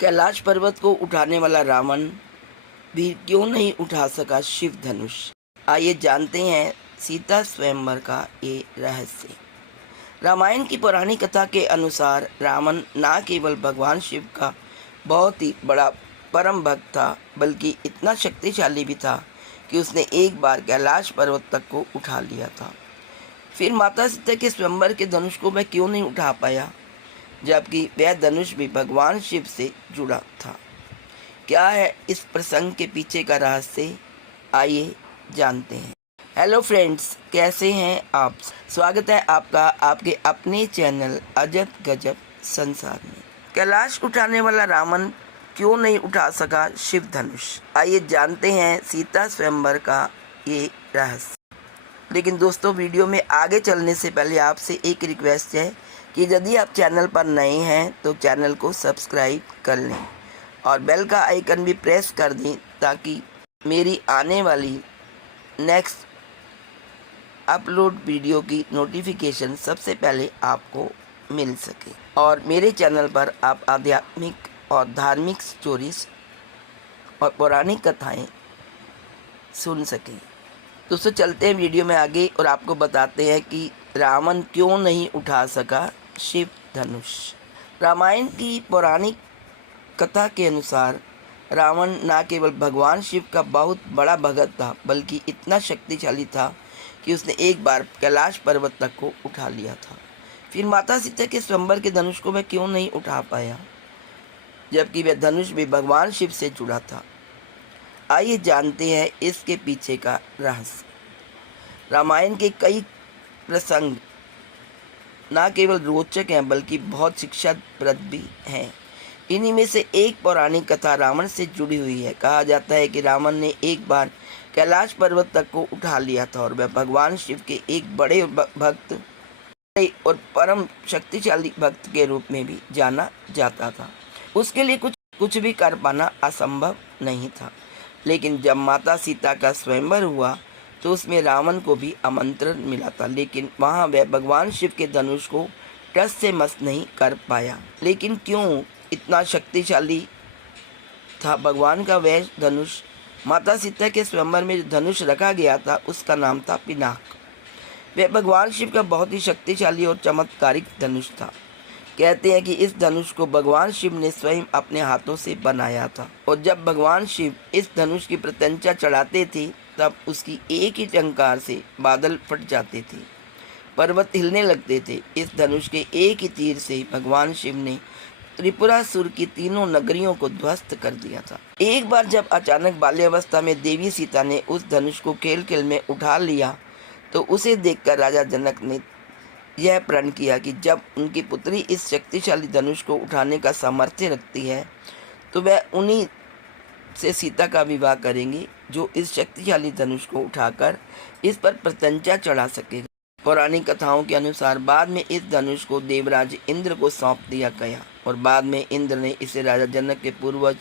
कैलाश पर्वत को उठाने वाला रावण भी क्यों नहीं उठा सका शिव धनुष। आइए जानते हैं सीता स्वयंवर का ये रहस्य। रामायण की पौराणिक कथा के अनुसार रावण न केवल भगवान शिव का बहुत ही बड़ा परम भक्त था, बल्कि इतना शक्तिशाली भी था कि उसने एक बार कैलाश पर्वत तक को उठा लिया था। फिर माता सीता के स्वयंवर के धनुष को वह क्यों नहीं उठा पाया, जबकि वह धनुष भी भगवान शिव से जुड़ा था। क्या है इस प्रसंग के पीछे का रहस्य, आइए जानते हैं। हेलो फ्रेंड्स, कैसे हैं आप। स्वागत है आपका आपके अपने चैनल अजब गजब संसार में। कैलाश उठाने वाला रावण क्यों नहीं उठा सका शिव धनुष, आइए जानते हैं सीता स्वयंवर का ये रहस्य। लेकिन दोस्तों, वीडियो में आगे चलने से पहले आपसे एक रिक्वेस्ट है कि यदि आप चैनल पर नए हैं तो चैनल को सब्सक्राइब कर लें और बेल का आइकन भी प्रेस कर दें, ताकि मेरी आने वाली नेक्स्ट अपलोड वीडियो की नोटिफिकेशन सबसे पहले आपको मिल सके और मेरे चैनल पर आप आध्यात्मिक और धार्मिक स्टोरीज और पौराणिक कथाएं सुन सकें। दोस्तों, चलते हैं वीडियो में आगे और आपको बताते हैं कि रावण क्यों नहीं उठा सका शिव धनुष। रामायण की पौराणिक कथा के अनुसार रावण न केवल भगवान शिव का बहुत बड़ा भगत था, बल्कि इतना शक्तिशाली था कि उसने एक बार कैलाश पर्वत तक को उठा लिया था। फिर माता सीता के स्वयंवर के धनुष को वह क्यों नहीं उठा पाया, जबकि वह धनुष भी भगवान शिव से जुड़ा था। आइए जानते हैं इसके पीछे का रहस्य। रामायण के कई प्रसंग न केवल रोचक हैं, बल्कि बहुत शिक्षाप्रद भी हैं। इन्हीं में से एक पौराणिक कथा रावण से जुड़ी हुई है। कहा जाता है कि रावण ने एक बार कैलाश पर्वत तक को उठा लिया था और वह भगवान शिव के एक बड़े भक्त और परम शक्तिशाली भक्त के रूप में भी जाना जाता था। उसके लिए कुछ भी कर पाना असंभव नहीं था। लेकिन जब माता सीता का स्वयंवर हुआ तो उसमें रावण को भी आमंत्रण मिला था, लेकिन वहाँ वह भगवान शिव के धनुष को टस से मस नहीं कर पाया। लेकिन क्यों इतना शक्तिशाली था भगवान का वह धनुष। माता सीता के स्वयंवर में जो धनुष रखा गया था उसका नाम था पिनाक। वह भगवान शिव का बहुत ही शक्तिशाली और चमत्कारिक धनुष था। कहते हैं कि इस धनुष को भगवान शिव ने स्वयं अपने हाथों से बनाया था, और जब भगवान शिव इस धनुष की प्रत्यंचा चढ़ाते थे तब उसकी एक ही टंकार से बादल फट जाते थे, पर्वत हिलने लगते थे। इस धनुष के एक ही तीर से भगवान शिव ने त्रिपुरासुर की तीनों नगरियों को ध्वस्त कर दिया था। एक बार जब अचानक बाल्यावस्था में देवी सीता ने उस धनुष को खेल खेल में उठा लिया तो उसे देखकर राजा जनक ने यह प्रण किया कि जब उनकी पुत्री इस शक्तिशाली धनुष को उठाने का सामर्थ्य रखती है तो वह उन्हीं से सीता का विवाह करेंगे जो इस शक्तिशाली धनुष को उठाकर इस पर प्रत्यंचा चढ़ा सकेगा। पौराणिक कथाओं के अनुसार बाद में इस धनुष को देवराज इंद्र को सौंप दिया गया और बाद में इंद्र ने इसे राजा जनक के पूर्वज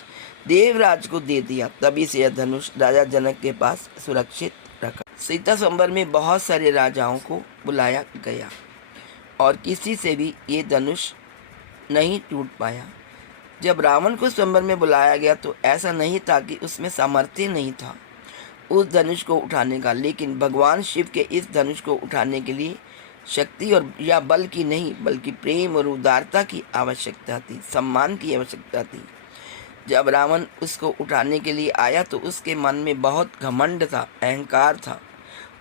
देवराज को दे दिया। तभी से यह धनुष राजा जनक के पास सुरक्षित रखा। सीता स्वयंवर में बहुत सारे राजाओं को बुलाया गया और किसी से भी ये धनुष नहीं टूट पाया। जब रावण को स्वयंवर में बुलाया गया तो ऐसा नहीं था कि उसमें सामर्थ्य नहीं था उस धनुष को उठाने का, लेकिन भगवान शिव के इस धनुष को उठाने के लिए शक्ति और या बल की नहीं, बल्कि प्रेम और उदारता की आवश्यकता थी, सम्मान की आवश्यकता थी। जब रावण उसको उठाने के लिए आया तो उसके मन में बहुत घमंड था, अहंकार था।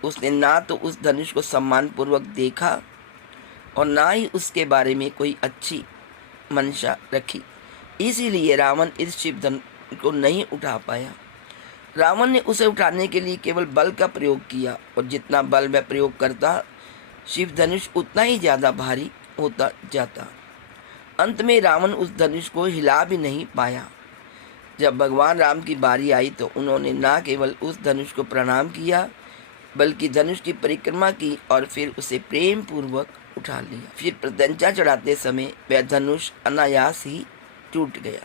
उसने ना तो उस धनुष को सम्मानपूर्वक देखा और ना ही उसके बारे में कोई अच्छी मंशा रखी। इसीलिए रावण इस शिव धनुष को नहीं उठा पाया। रावण ने उसे उठाने के लिए केवल बल का प्रयोग किया, और जितना बल वह प्रयोग करता शिव धनुष उतना ही ज़्यादा भारी होता जाता। अंत में रावण उस धनुष को हिला भी नहीं पाया। जब भगवान राम की बारी आई तो उन्होंने न केवल उस धनुष को प्रणाम किया, बल्कि धनुष की परिक्रमा की और फिर उसे प्रेम पूर्वक उठा लिया। फिर प्रत्यंचा चढ़ाते समय वह धनुष अनायास ही टूट गया।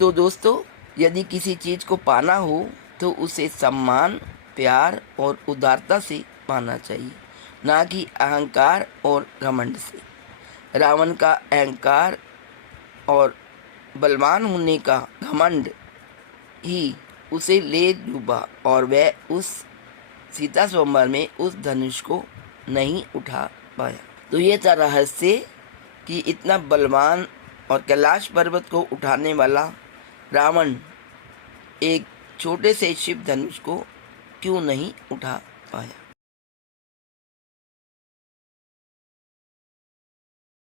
तो दोस्तों, यदि किसी चीज़ को पाना हो तो उसे सम्मान, प्यार और उदारता से पाना चाहिए, ना कि अहंकार और घमंड से। रावण का अहंकार और बलवान होने का घमंड ही उसे ले डूबा और वह उस सीता स्वयंवर में उस धनुष को नहीं उठा पाया। तो ये था रहस्य कि इतना बलवान और कैलाश पर्वत को उठाने वाला रावण एक छोटे से शिव धनुष को क्यों नहीं उठा पाया।